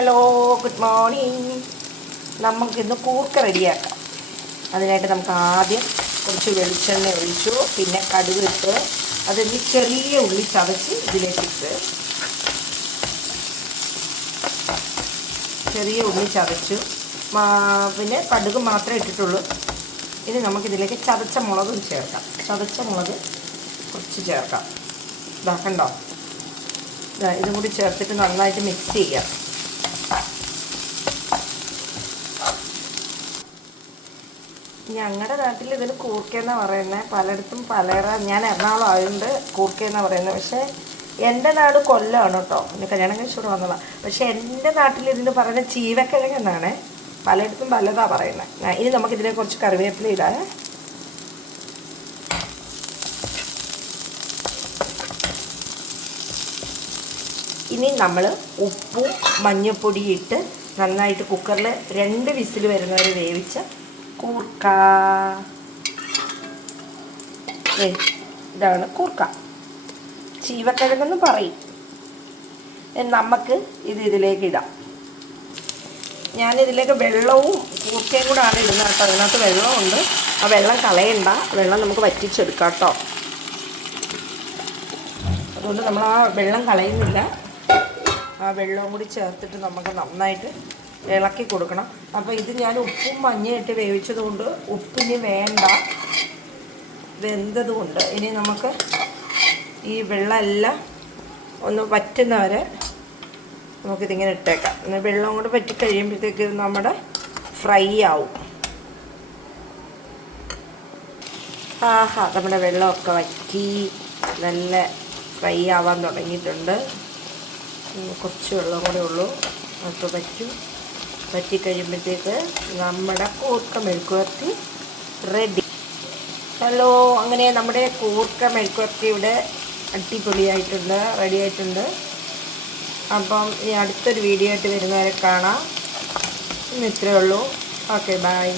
Hello, good morning. നമുക്കിന്ന് കൂർക്ക റെഡിയാക്കാം. അതിനായിട്ട് നമുക്ക് ആദ്യം കുറച്ച് വെളിച്ചെണ്ണ ഒഴിച്ചു, പിന്നെ കടുക് ഇട്ട്, അതിന് ചെറിയ ഉള്ളി ചതച്ച് ഇതിലേക്കിട്ട്, ചെറിയ ഉള്ളി ചതച്ചു, പിന്നെ കടുക് മാത്രമേ ഇട്ടിട്ടുള്ളൂ. ഇനി നമുക്കിതിലേക്ക് ചതച്ച മുളകും ചേർക്കാം. ചതച്ച മുളക് കുറച്ച് ചേർക്കാം. ഇതാക്കണ്ടോ, ഇതും കൂടി ചേർത്തിട്ട് നന്നായിട്ട് മിക്സ് ചെയ്യാം. ഞങ്ങളുടെ നാട്ടിൽ ഇതിന് കൂർക്കയെന്നാണ് പറയുന്നത്. പലയിടത്തും ഞാൻ എറണാകുളം ആയതുകൊണ്ട് കൂർക്കയെന്നാണ് പറയുന്നത്. പക്ഷേ എൻ്റെ നാട് കൊല്ലമാണ് കേട്ടോ. എൻ്റെ കല്യാണം കഴിച്ചോട് വന്നതാണ്. പക്ഷേ എൻ്റെ നാട്ടിൽ ഇതിന് പറയുന്നത് ചീവക്കിഴങ്ങെന്നാണ്. പലയിടത്തും പലതാണ് പറയുന്നത്. ഇനി നമുക്കിതിനെ കുറച്ച് കറിവേപ്പില ഇടാം. ഇനി നമ്മൾ ഉപ്പും മഞ്ഞൾപ്പൊടിയും ഇട്ട് നന്നായിട്ട് കുക്കറിൽ 2 വിസിൽ വരുന്നവരെ വേവിച്ച കൂർക്ക. ഇതാണ് കൂർക്ക, ചീവക്കിഴങ്ങെന്ന് പറയും. നമുക്ക് ഇതിലേക്ക് ഇടാം. ഞാനിതിലേക്ക് വെള്ളവും കൂർക്കയും കൂടെ ആണ് ഇടുന്നത് കേട്ടോ. അതിനകത്ത് വെള്ളമുണ്ട്. ആ വെള്ളം കളയണ്ട, വെള്ളം നമുക്ക് വറ്റിച്ചെടുക്കാം കേട്ടോ. അതുകൊണ്ട് നമ്മൾ ആ വെള്ളം കളയുന്നില്ല. ആ വെള്ളവും കൂടി ചേർത്തിട്ട് നമുക്ക് നന്നായിട്ട് ഇളക്കി കൊടുക്കണം. അപ്പോൾ ഇത് ഞാൻ ഉപ്പും മഞ്ഞയും ഇട്ട് വേവിച്ചതുകൊണ്ട് ഉപ്പിന് വേണ്ട, വെന്തതുകൊണ്ട്. ഇനി നമുക്ക് ഈ വെള്ളമെല്ലാം ഒന്ന് വറ്റുന്നവരെ നമുക്കിതിങ്ങനെ ഇട്ടേക്കാം. എന്നാൽ വെള്ളം കൂടെ വറ്റി കഴിയുമ്പോഴത്തേക്ക് നമ്മുടെ ഫ്രൈ ആവും. നമ്മുടെ വെള്ളമൊക്കെ വറ്റി നല്ല ഫ്രൈ ആവാൻ തുടങ്ങിയിട്ടുണ്ട്. കുറച്ച് വെള്ളം കൂടെ ഉള്ളൂ. അപ്പോൾ വറ്റിക്കഴിയുമ്പോഴത്തേക്ക് നമ്മുടെ കൂർക്ക മെഴുക്കുവരട്ടി റെഡി. ഹലോ, അങ്ങനെ നമ്മുടെ കൂർക്ക മെഴുക്കുവരട്ടി ഇവിടെ അടിപൊളിയായിട്ടുണ്ട്, റെഡി ആയിട്ടുണ്ട്. അപ്പം ഈ അടുത്തൊരു വീഡിയോ ആയിട്ട് വരുന്നവരെ കാണാം. ഇന്ന് ഇത്രയേ ഉള്ളൂ. Okay, by.